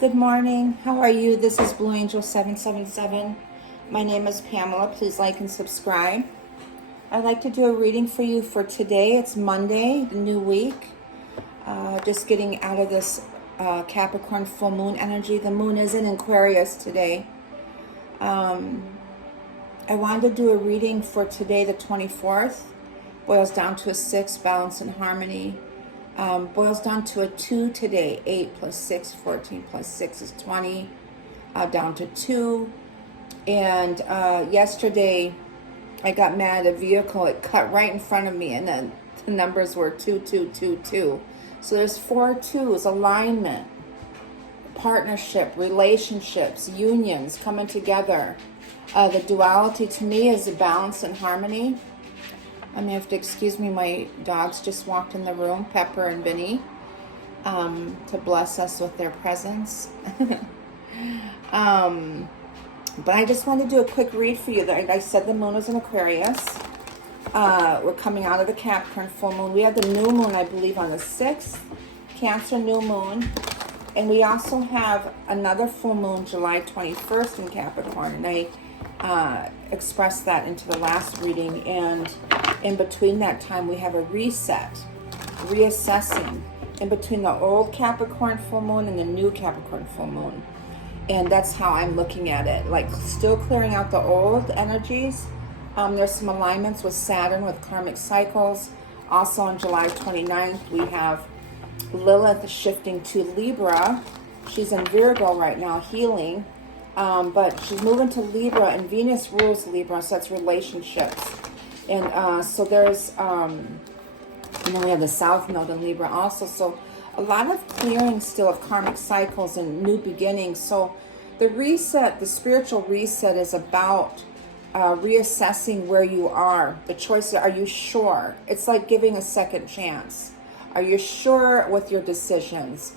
Good morning. How are you? This is Blue Angel 777. My name is Pamela. Please like and subscribe. I'd like to do a reading for you for today. It's Monday, the new week. Just getting out of this Capricorn full moon energy. The moon is in Aquarius today. I wanted to do a reading for today, the 24th. Boils down to a 6, balance and harmony. Boils down to a 2 today. 8 plus 6, 14 plus 6 is 20. Down to 2. And yesterday, I got mad at a vehicle. It cut right in front of me, and then the numbers were 2222. So there's 4 2s, alignment, partnership, relationships, unions coming together. The duality to me is a balance and harmony. I may have to excuse me, my dogs just walked in the room, Pepper and Vinny, to bless us with their presence. But I just wanted to do a quick read for you. I said the moon is in Aquarius. We're coming out of the Capricorn full moon. We have the new moon, I believe, on the 6th, Cancer new moon. And we also have another full moon, July 21st in Capricorn. And I expressed that into the last reading. And in between that time, we have a reset, reassessing in between the old Capricorn full moon and the new Capricorn full moon. And that's how I'm looking at it, like still clearing out the old energies. There's some alignments with Saturn, with karmic cycles. Also on July 29th, we have Lilith shifting to Libra. She's in Virgo right now, healing. But she's moving to Libra, and Venus rules Libra, so that's relationships. And so there's, we have the South Node in Libra also. So a lot of clearing still of karmic cycles and new beginnings. So the reset, the spiritual reset, is about reassessing where you are. The choice, are you sure? It's like giving a second chance. Are you sure with your decisions?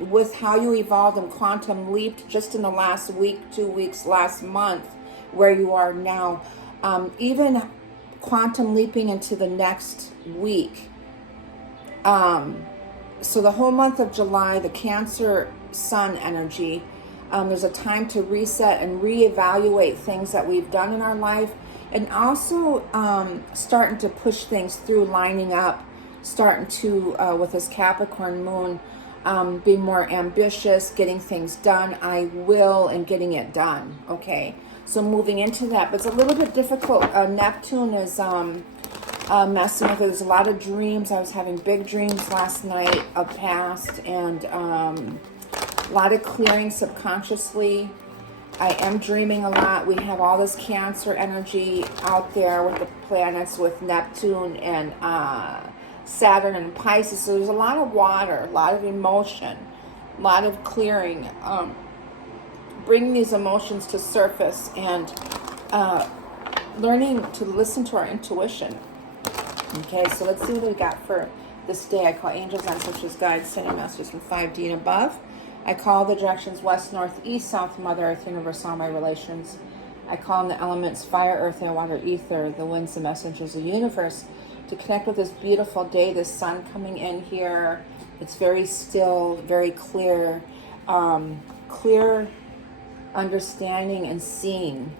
With how you evolved and quantum leaped just in the last week, 2 weeks, last month, where you are now. Even quantum leaping into the next week. So the whole month of July, the Cancer Sun energy, there's a time to reset and reevaluate things that we've done in our life, and also starting to push things through, lining up, starting to, with this Capricorn moon, be more ambitious, getting things done. I will, and getting it done, okay? So moving into that, but it's a little bit difficult. Neptune is messing with it. There's a lot of dreams. I was having big dreams last night of past, and a lot of clearing subconsciously. I am dreaming a lot. We have all this Cancer energy out there with the planets, with Neptune and Saturn and Pisces. So there's a lot of water, a lot of emotion, a lot of clearing. Bringing these emotions to surface, and learning to listen to our intuition. Okay, so let's see what we got for this day. I call angels, ancestors, guides, sending messages from 5D and above. I call the directions west, north, east, south, Mother Earth, universe, all my relations. I call in the elements fire, earth, air, water, ether, the winds, the messengers, the universe, to connect with this beautiful day, the sun coming in here. It's very still, very clear, clear understanding and seeing.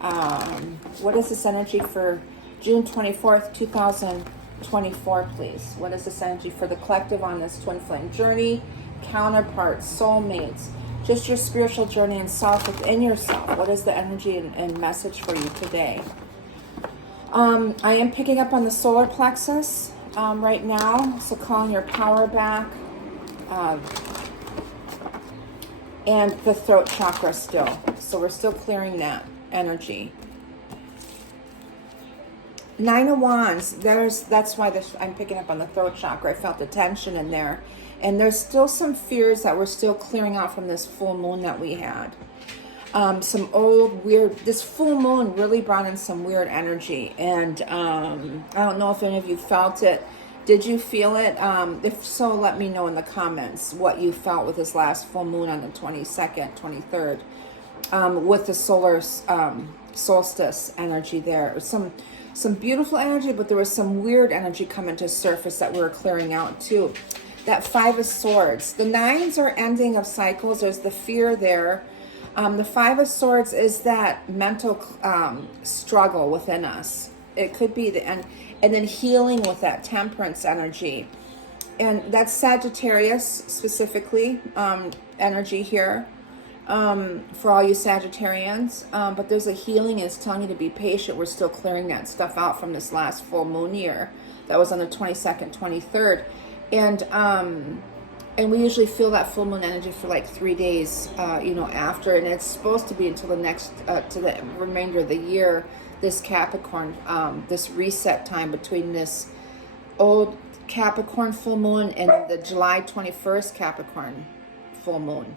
What is this energy for June 24th, 2024, please? What is this energy for the collective on this twin flame journey? Counterparts, soulmates, just your spiritual journey and self within yourself. What is the energy and message for you today? I am picking up on the solar plexus right now, so calling your power back. And the throat chakra still. So we're still clearing that energy. 9 of Wands. That's why I'm picking up on the throat chakra. I felt the tension in there. And there's still some fears that we're still clearing out from this full moon that we had. Some old, weird, this full moon really brought in some weird energy. And I don't know if any of you felt it. Did you feel it? If so, let me know in the comments what you felt with this last full moon on the 22nd, 23rd, with the solar solstice energy there. It was some beautiful energy, but there was some weird energy coming to surface that we were clearing out too. that Five of Swords. The nines are ending of cycles. There's the fear there. The Five of Swords is that mental struggle within us. It could be the end, and then healing with that Temperance energy. And that's Sagittarius specifically, energy here, for all you Sagittarians. But there's a healing, and it's telling you to be patient. We're still clearing that stuff out from this last full moon year. That was on the 22nd, 23rd. And we usually feel that full moon energy for like 3 days, after. And it's supposed to be until the next, to the remainder of the year, this Capricorn, this reset time between this old Capricorn full moon and the July 21st Capricorn full moon.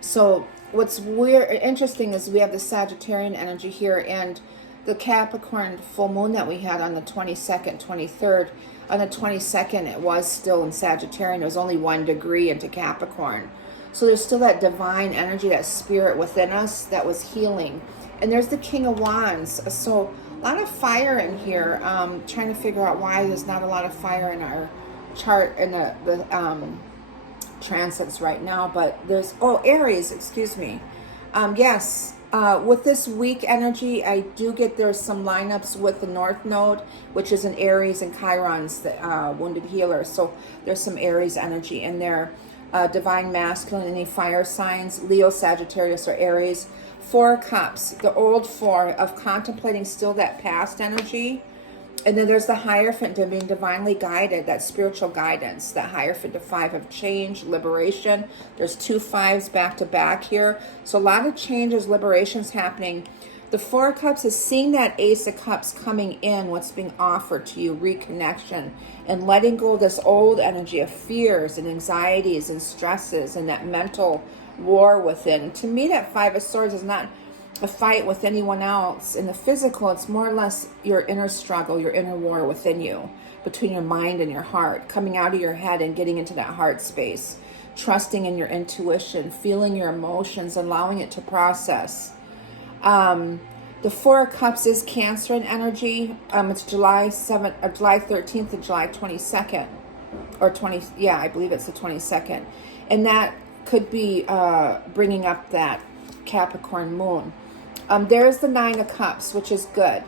So what's weird, interesting is we have the Sagittarian energy here, and the Capricorn full moon that we had on the 22nd, 23rd. On the 22nd, it was still in Sagittarian. It was only 1 degree into Capricorn. So there's still that divine energy, that spirit within us that was healing. And there's the King of Wands. So a lot of fire in here. Trying to figure out why there's not a lot of fire in our chart in the transits right now. But there's, Aries, excuse me. Yes. With this weak energy, I do get there's some lineups with the North Node, which is an Aries, and Chiron's the wounded healer. So there's some Aries energy in there. Divine Masculine, any fire signs, Leo, Sagittarius, or Aries. Four of Cups, the old four of contemplating still that past energy. And then there's the Hierophant, to being divinely guided, that spiritual guidance. That Hierophant, the Five of Change, liberation. There's 2 5s back to back here. So a lot of changes, liberations happening. The Four of Cups is seeing that Ace of Cups coming in, what's being offered to you, reconnection, and letting go of this old energy of fears and anxieties and stresses and that mental war within. To me, that Five of Swords is not a fight with anyone else in the physical. It's more or less your inner struggle, your inner war within you, between your mind and your heart, coming out of your head and getting into that heart space, trusting in your intuition, feeling your emotions, allowing it to process. The Four of Cups is Cancer energy. It's July 13th to July 22nd, or 20. Yeah, I believe it's the 22nd, and that could be bringing up that Capricorn moon. There's the Nine of Cups, which is good.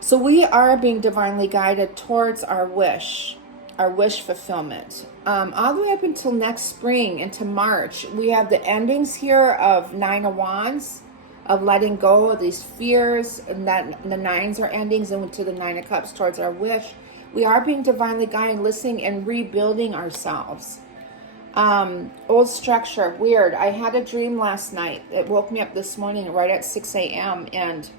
So we are being divinely guided towards our wish fulfillment. All the way up until next spring, into March, we have the endings here of Nine of Wands, of letting go of these fears, and that the nines are endings, and to the Nine of Cups towards our wish. We are being divinely guided, listening and rebuilding ourselves. Old structure, weird. I had a dream last night. It woke me up this morning right at 6 a.m. and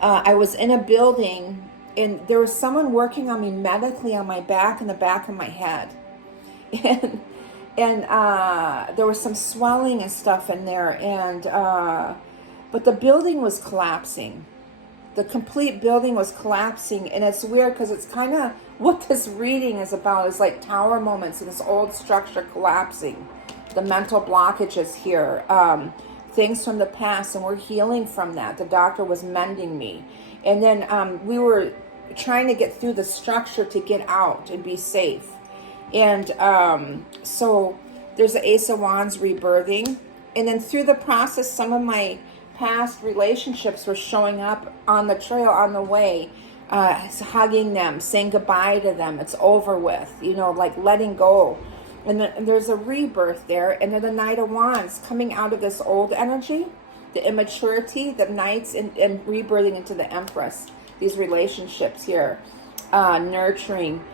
I was in a building, and there was someone working on me medically on my back and the back of my head. And there was some swelling and stuff in there, but the building was collapsing. The complete building was collapsing, and it's weird because it's kind of what this reading is about, is like tower moments of this old structure collapsing, the mental blockages here, things from the past, and we're healing from that. The doctor was mending me, and then we were trying to get through the structure to get out and be safe. And so there's the Ace of Wands rebirthing, and then through the process, some of my past relationships were showing up on the trail, on the way, hugging them, saying goodbye to them. It's over with, like letting go. And there's a rebirth there. And then the Knight of Wands coming out of this old energy, the immaturity, the Knights, and rebirthing into the Empress. These relationships here, nurturing,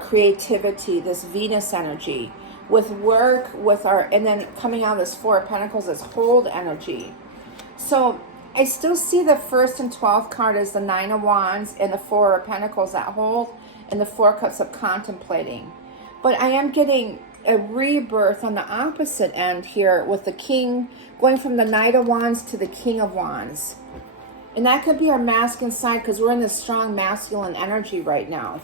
creativity, this Venus energy, with work, and then coming out of this Four of Pentacles, this hold energy. So I still see the first and 12th card as the Nine of Wands and the Four of Pentacles that hold, and the Four Cups of contemplating. But I am getting a rebirth on the opposite end here with the King, going from the Knight of Wands to the King of Wands. And that could be our masculine side, because we're in this strong masculine energy right now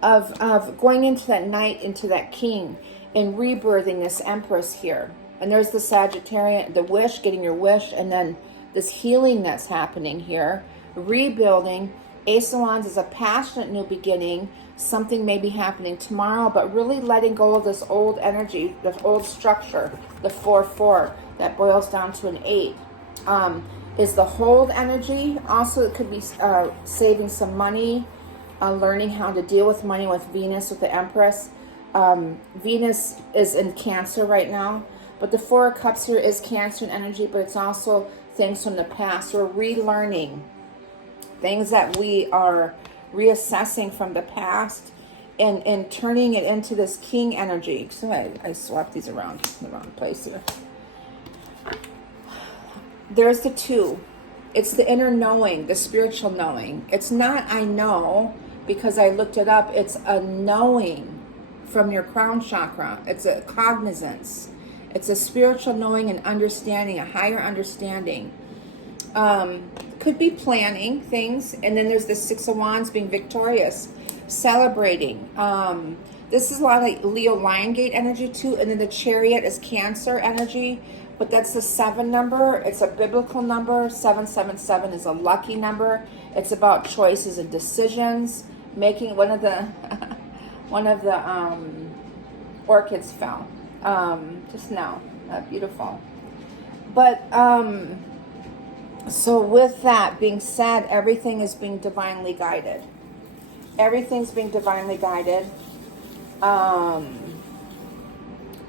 of going into that Knight, into that King, and rebirthing this Empress here. And there's the Sagittarian, the wish, getting your wish, and then this healing that's happening here, rebuilding, Ace of Wands is a passionate new beginning. Something may be happening tomorrow, but really letting go of this old energy, this old structure, the 4-4 that boils down to an 8. Is the hold energy. Also, it could be saving some money, learning how to deal with money with Venus, with the Empress. Venus is in Cancer right now, but the 4 of Cups here is Cancer energy, but it's also things from the past. We're relearning things that we are reassessing from the past and turning it into this King energy. So I swapped these around in the wrong place here. There's the 2. It's the inner knowing, the spiritual knowing. It's not I know because I looked it up. It's a knowing from your crown chakra. It's a cognizance. It's a spiritual knowing and understanding, a higher understanding. Could be planning things. And then there's the 6 of Wands, being victorious, celebrating. This is a lot of Leo Lion Gate energy too. And then the Chariot is Cancer energy. But that's the 7 number. It's a biblical number. 777 is a lucky number. It's about choices and decisions. Making one of the orchids fell just now. Beautiful. But so with that being said, everything is being divinely guided. Everything's being divinely guided.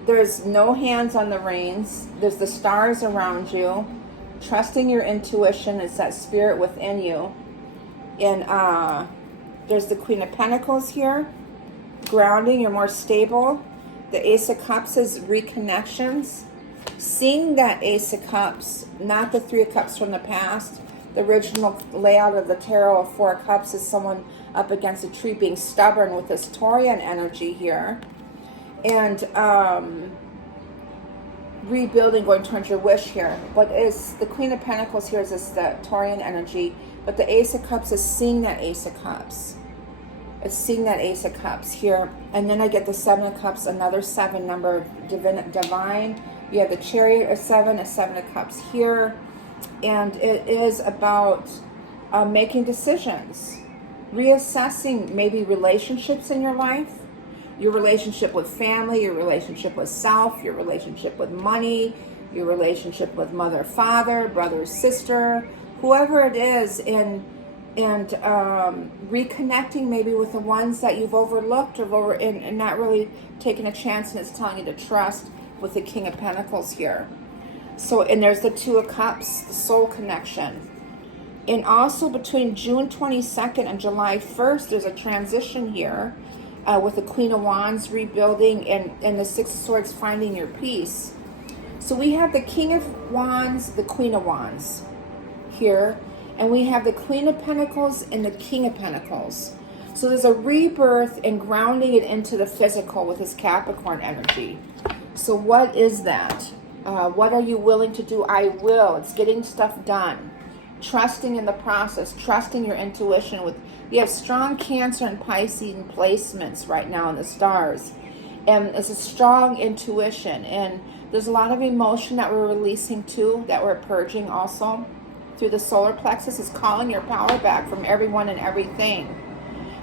There's no hands on the reins. There's the stars around you. Trusting your intuition. It's that spirit within you. And there's the Queen of Pentacles here. Grounding, you're more stable. The Ace of Cups is reconnections. Seeing that Ace of Cups, not the 3 of Cups from the past. The original layout of the tarot of 4 of Cups is someone up against a tree being stubborn with this Taurian energy here. And rebuilding, going towards your wish here. But is the Queen of Pentacles here is this the Taurian energy. But the Ace of Cups is seeing that Ace of Cups. It's seeing that Ace of Cups here. And then I get the 7 of Cups, another 7 number, divine. You have the Chariot of 7, a 7 of Cups here. And it is about making decisions. Reassessing maybe relationships in your life. Your relationship with family, your relationship with self, your relationship with money, your relationship with mother, father, brother, sister, whoever it is, and reconnecting maybe with the ones that you've overlooked and not really taking a chance, and it's telling you to trust with the King of Pentacles here. So, and there's the 2 of Cups, the soul connection. And also between June 22nd and July 1st, there's a transition here. With the Queen of Wands rebuilding and the 6 of Swords finding your peace. So we have the King of Wands, the Queen of Wands here. And we have the Queen of Pentacles and the King of Pentacles. So there's a rebirth and grounding it into the physical with this Capricorn energy. So what is that? What are you willing to do? I will. It's getting stuff done. Trusting in the process. Trusting your intuition. You have strong Cancer and Pisces placements right now in the stars. And it's a strong intuition. And there's a lot of emotion that we're releasing too, that we're purging also through the solar plexus. Is calling your power back from everyone and everything.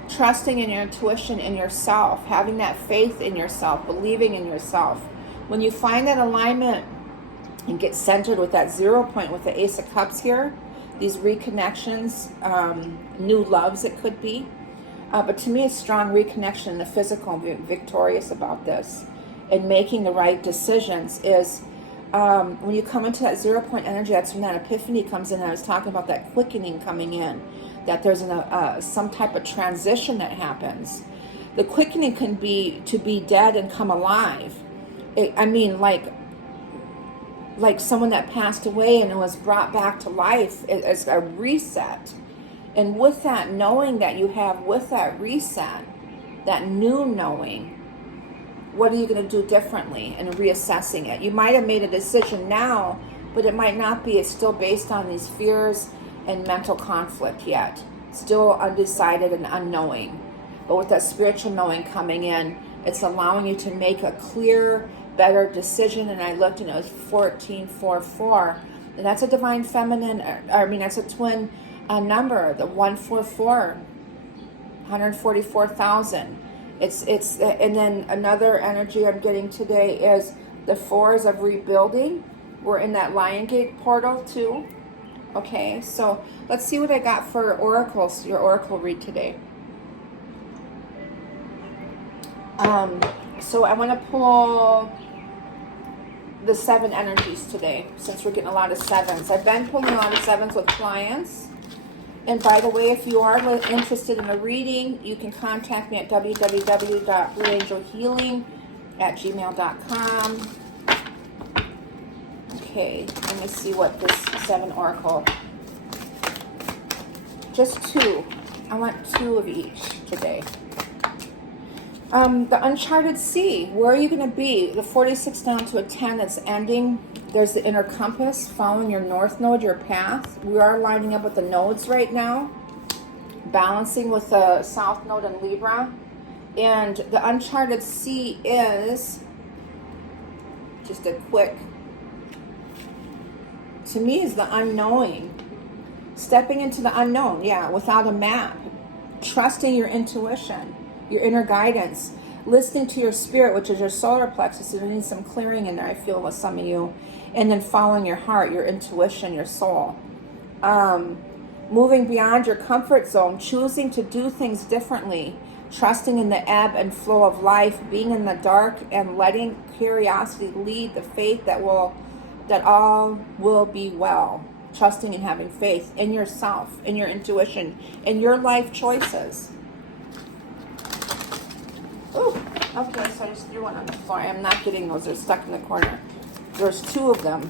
Trusting in your intuition, in yourself. Having that faith in yourself. Believing in yourself. When you find that alignment and get centered with that 0 point with the Ace of Cups here, these reconnections, new loves it could be. But to me, a strong reconnection in the physical, victorious about this, and making the right decisions is when you come into that 0 point energy, that's when that epiphany comes in. I was talking about that quickening coming in, that there's some type of transition that happens. The quickening can be to be dead and come alive. Like someone that passed away and was brought back to life as a reset. And with that knowing that you have with that reset, that new knowing, what are you going to do differently and reassessing it? You might have made a decision now, but it might not be. It's still based on these fears and mental conflict yet. Still undecided and unknowing. But with that spiritual knowing coming in, it's allowing you to make a clear, better decision. And I looked and it was 1444, and that's a divine feminine, that's a twin number, the 144, 144,000. It's and then another energy I'm getting today is the fours of rebuilding. We're in that Lion Gate portal too. Okay, so let's see what I got for oracles, your oracle read today. So I want to pull the 7 energies today, since we're getting a lot of 7s. I've been pulling a lot of 7s with clients. And by the way, if you are interested in a reading, you can contact me at www.blueangelhealing@gmail.com. Okay, let me see what this 7 oracle. Just 2. I want 2 of each today. The uncharted sea. Where are you going to be? The 46 down to a 10 that's ending. There's the inner compass, following your north node, your path. We are lining up with the nodes right now, balancing with the south node in Libra. And the uncharted sea is just a quick, to me, is the unknowing. Stepping into the unknown, without a map. Trusting your intuition, your inner guidance. Listening to your spirit, which is your solar plexus. There needs some clearing in there, I feel, with some of you. And then following your heart, your intuition, your soul. Moving beyond your comfort zone, choosing to do things differently, trusting in the ebb and flow of life, being in the dark and letting curiosity lead the faith that all will be well. Trusting and having faith in yourself, in your intuition, in your life choices. Ooh, okay, so I just threw one on the floor. I'm not getting those, they're stuck in the corner. There's 2 of them.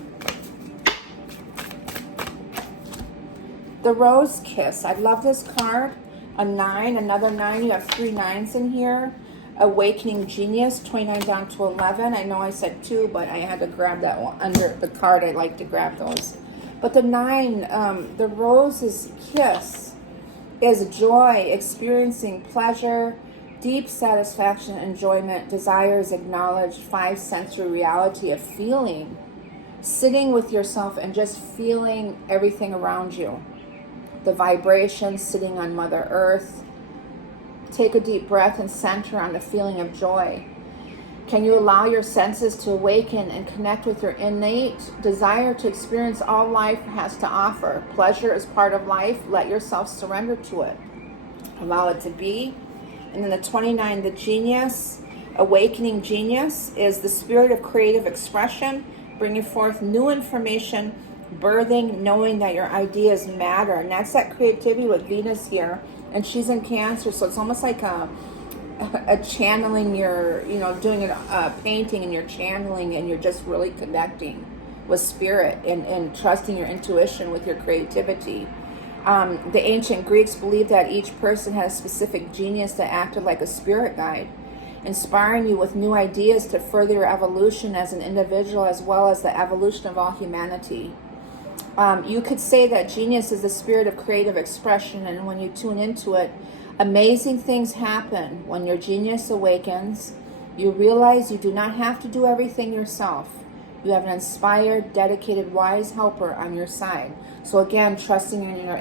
The Rose Kiss. I love this card. A 9, another 9. You have 3 9s in here. Awakening Genius, 29 down to 11. I know I said 2, but I had to grab that one under the card. I like to grab those. But the 9, the Rose's Kiss is joy, experiencing pleasure, deep satisfaction, enjoyment, desires acknowledged, 5 sensory reality of feeling, sitting with yourself and just feeling everything around you. The vibration, sitting on Mother Earth. Take a deep breath and center on the feeling of joy. Can you allow your senses to awaken and connect with your innate desire to experience all life has to offer? Pleasure is part of life. Let yourself surrender to it. Allow it to be. And then the 29, the Genius, Awakening Genius, is the spirit of creative expression, bringing forth new information, birthing, knowing that your ideas matter. And that's that creativity with Venus here. And she's in Cancer, so it's almost like a channeling, your, doing a painting and you're channeling and you're just really connecting with spirit and trusting your intuition with your creativity. The ancient Greeks believed that each person had a specific genius that acted like a spirit guide, inspiring you with new ideas to further your evolution as an individual as well as the evolution of all humanity. You could say that genius is the spirit of creative expression, and when you tune into it, amazing things happen. When your genius awakens, you realize you do not have to do everything yourself. You have an inspired, dedicated, wise helper on your side. So again, trusting into your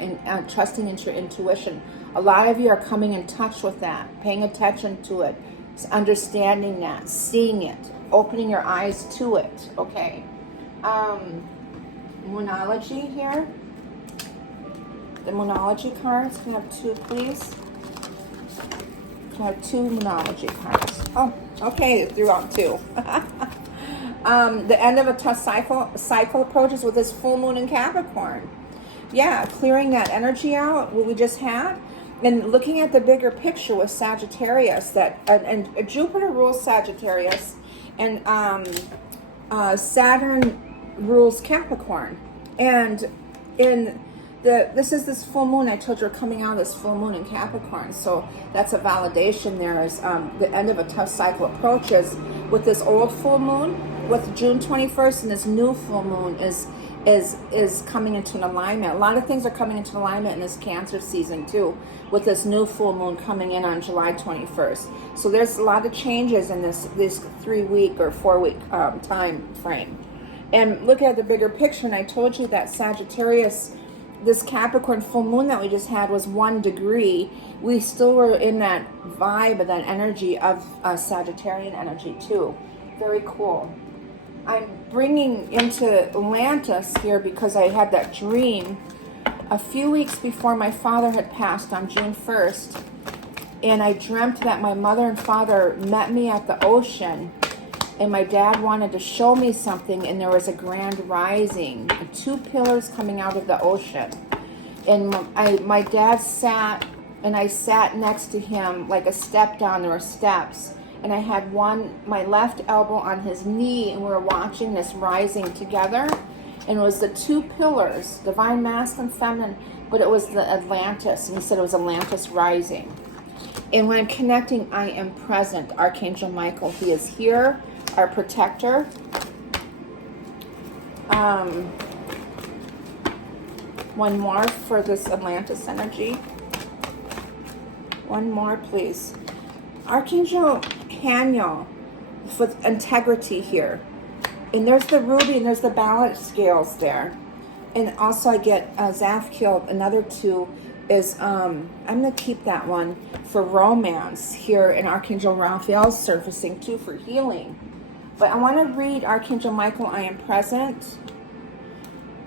intuition. A lot of you are coming in touch with that, paying attention to it, understanding that, seeing it, opening your eyes to it. Okay. Moonology here. The Moonology cards. Can I have 2, please? Can I have 2 Moonology cards? Oh, okay. Threw out 2. The end of a tough cycle approaches with this full moon in Capricorn. Yeah, clearing that energy out, what we just had, and looking at the bigger picture with Sagittarius. And Jupiter rules Sagittarius, and Saturn rules Capricorn. And this is this full moon. I told you we're coming out of this full moon in Capricorn, so that's a validation there. As the end of a tough cycle approaches with this old full moon, with June 21st, and this new full moon is coming into an alignment. A lot of things are coming into alignment in this Cancer season too, with this new full moon coming in on July 21st. So there's a lot of changes in this 3-week or 4-week time frame. And look at the bigger picture, and I told you that Sagittarius this Capricorn full moon that we just had was 1 degree, we still were in that vibe of that energy of Sagittarian energy too. Very cool. I'm bringing into Atlantis here because I had that dream a few weeks before my father had passed on June 1st. And I dreamt that my mother and father met me at the ocean, and my dad wanted to show me something, and there was a grand rising, 2 pillars coming out of the ocean. And my dad sat, and I sat next to him like a step down. There were steps. And I had my left elbow on his knee, and we were watching this rising together. And it was the 2 pillars, divine masculine, feminine, but it was the Atlantis. And he said it was Atlantis rising. And when I'm connecting, I am present. Archangel Michael, he is here, our protector. One more for this Atlantis energy. One more, please. Archangel Haniel, with integrity here. And there's the ruby, and there's the balance scales there. And also I get Zafkiel, another 2 is, I'm going to keep that one for romance here, and Archangel Raphael's surfacing too for healing. But I want to read Archangel Michael, I am present.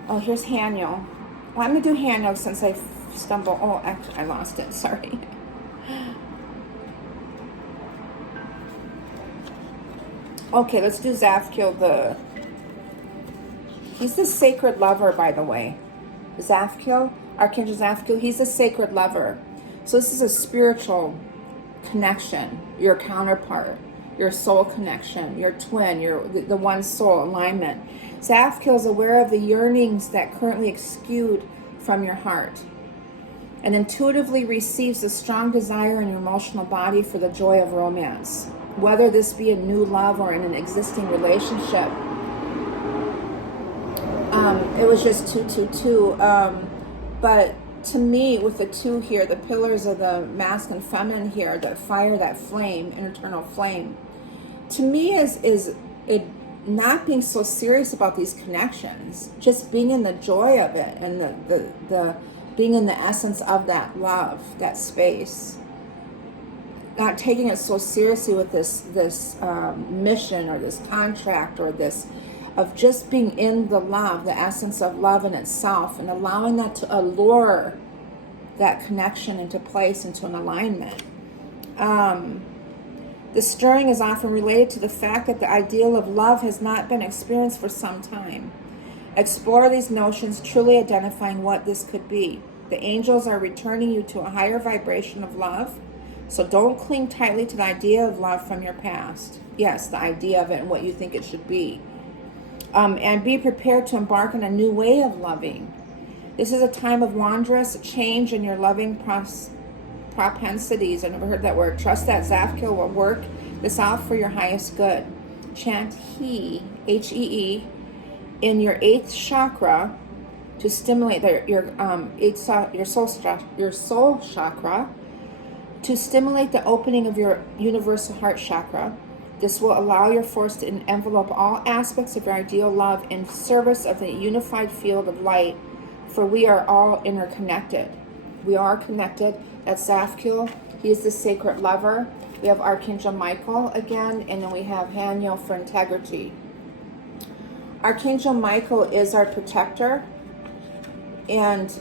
Oh, here's Haniel. Well, I'm going to do Haniel since I stumbled. Oh, actually, I lost it. Sorry. Okay, let's do Zafkiel. He's the sacred lover, by the way. Zafkiel, Archangel Zafkiel, he's a sacred lover. So this is a spiritual connection, your counterpart, your soul connection, your twin, the one soul alignment. Zafkiel is aware of the yearnings that currently exude from your heart and intuitively receives a strong desire in your emotional body for the joy of romance, whether this be a new love or in an existing relationship. It was just 222. But to me, with the 2 here, the pillars of the masculine, feminine here, that fire, that flame, internal flame, to me is it not being so serious about these connections, just being in the joy of it, and the being in the essence of that love, that space. Not taking it so seriously with this mission or this contract or this, of just being in the love, the essence of love in itself, and allowing that to allure that connection into place, into an alignment. The stirring is often related to the fact that the ideal of love has not been experienced for some time. Explore these notions, truly identifying what this could be. The angels are returning you to a higher vibration of love. So don't cling tightly to the idea of love from your past. Yes, the idea of it and what you think it should be. And be prepared to embark on a new way of loving. This is a time of wondrous change in your loving propensities. I never heard that word. Trust that Zafkiel will work this out for your highest good. Chant He, H-E-E, in your 8th chakra to stimulate your soul chakra, to stimulate the opening of your universal heart chakra. This will allow your force to envelop all aspects of your ideal love in service of the unified field of light, for we are all interconnected. We are connected. That's Zafkiel. He is the sacred lover. We have Archangel Michael again, and then we have Haniel for integrity. Archangel Michael is our protector, and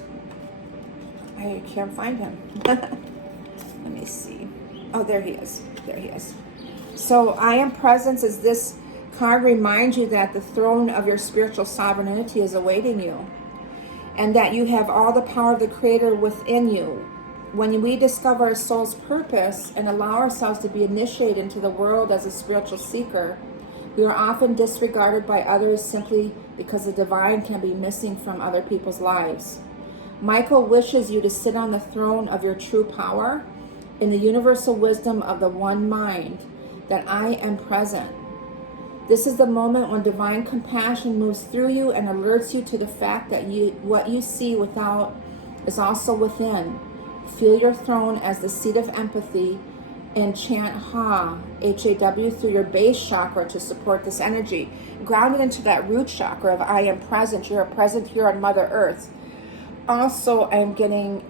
I can't find him. Let me see. Oh, there he is. There he is. So I am presence as this card reminds you that the throne of your spiritual sovereignty is awaiting you, and that you have all the power of the Creator within you. When we discover our soul's purpose and allow ourselves to be initiated into the world as a spiritual seeker, we are often disregarded by others simply because the divine can be missing from other people's lives. Michael wishes you to sit on the throne of your true power in the universal wisdom of the one mind, that I am present. This is the moment when divine compassion moves through you and alerts you to the fact that what you see without is also within. Feel your throne as the seat of empathy and chant Ha, H-A-W, through your base chakra to support this energy. Grounded into that root chakra of I am present. You're present here on Mother Earth. Also, I'm getting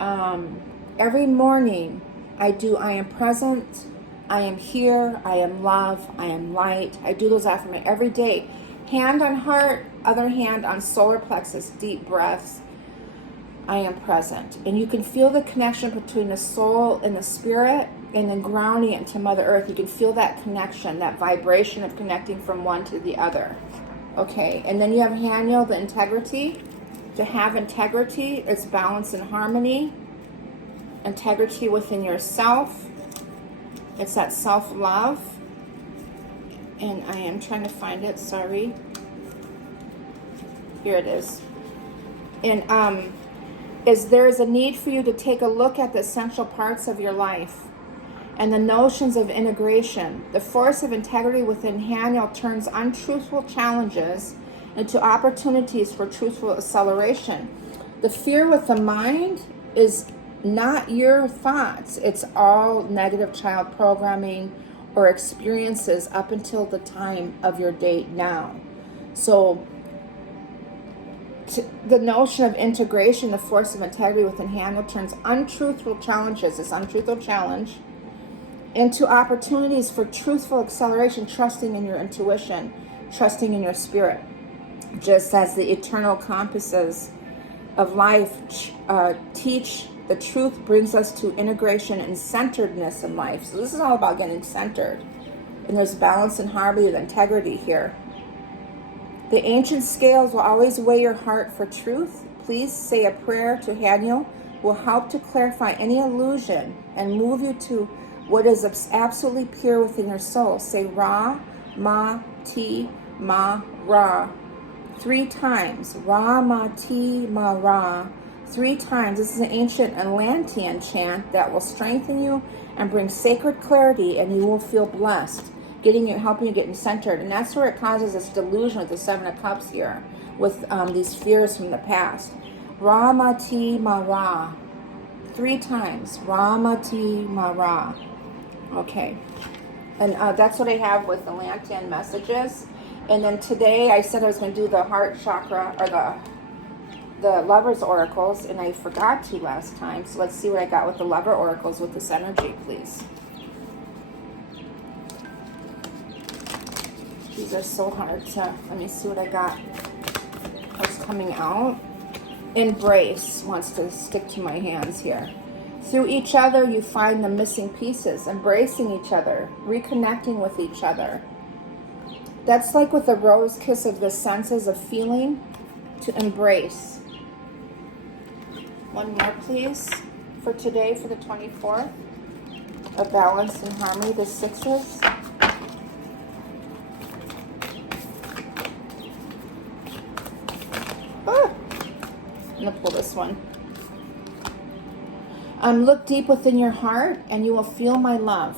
every morning I am present, I am here, I am love, I am light. I do those affirmations every day. Hand on heart, other hand on solar plexus, deep breaths. I am present. And you can feel the connection between the soul and the spirit, and then grounding it into Mother Earth. You can feel that connection, that vibration of connecting from one to the other. Okay, and then you have Haniel, the integrity. To have integrity, it's balance and harmony. Integrity within yourself. It's that self-love. And I am trying to find it, sorry. Here it is. And there is a need for you to take a look at the essential parts of your life and the notions of integration. The force of integrity within Haniel turns untruthful challenges into opportunities for truthful acceleration. The fear with the mind is not your thoughts. It's all negative child programming or experiences up until the time of your date now. So the notion of integration, the force of integrity within Haniel turns untruthful challenges, this untruthful challenge, into opportunities for truthful acceleration, trusting in your intuition, trusting in your spirit. Just as the eternal compasses of life teach, the truth brings us to integration and centeredness in life. So this is all about getting centered. And there's balance and harmony with integrity here. The ancient scales will always weigh your heart for truth. Please say a prayer to Haniel. Will help to clarify any illusion and move you to what is absolutely pure within your soul. Say Ra, Ma, Ti, Ma, Ra 3 times. Ra, Ma, Ti, Ma, Ra 3 times. This is an ancient Atlantean chant that will strengthen you and bring sacred clarity, and you will feel blessed, helping you get centered. And that's where it causes this delusion with the 7 of Cups here, with these fears from the past. Ra, Ma, Ti, Ma, Ra 3 times. Ra, Ma, Ti, Ma, Ra. Okay. And that's what I have with Atlantean messages. And then today I said I was going to do the heart chakra, or the Lover's oracles, and I forgot to last time. So let's see what I got with the Lover oracles with this energy, please. These are so hard to, let me see what I got. What's coming out? Embrace wants to stick to my hands here. Through each other, you find the missing pieces, embracing each other, reconnecting with each other. That's like with the rose kiss of the senses of feeling, to embrace. One more, please, for today, for the 24th, of balance and harmony, the 6s. I'm going to pull this one. Look deep within your heart and you will feel my love.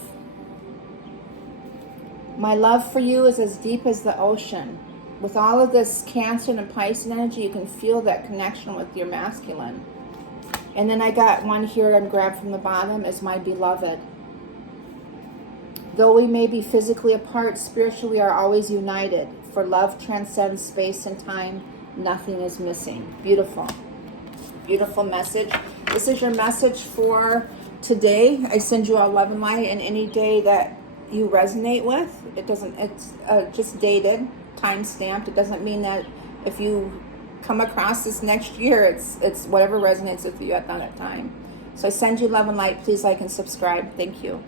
My love for you is as deep as the ocean. With all of this Cancer and Pisces energy, you can feel that connection with your masculine. And then I got one here I'm grabbed from the bottom, is my beloved. Though we may be physically apart, spiritually we are always united. For love transcends space and time. Nothing is missing. Beautiful. Beautiful message. This is your message for today. I send you all love and light, and any day that you resonate with. It's just dated, time stamped. It doesn't mean that if you come across this next year, it's whatever resonates with you at that time. So I send you love and light. Please like and subscribe. Thank you.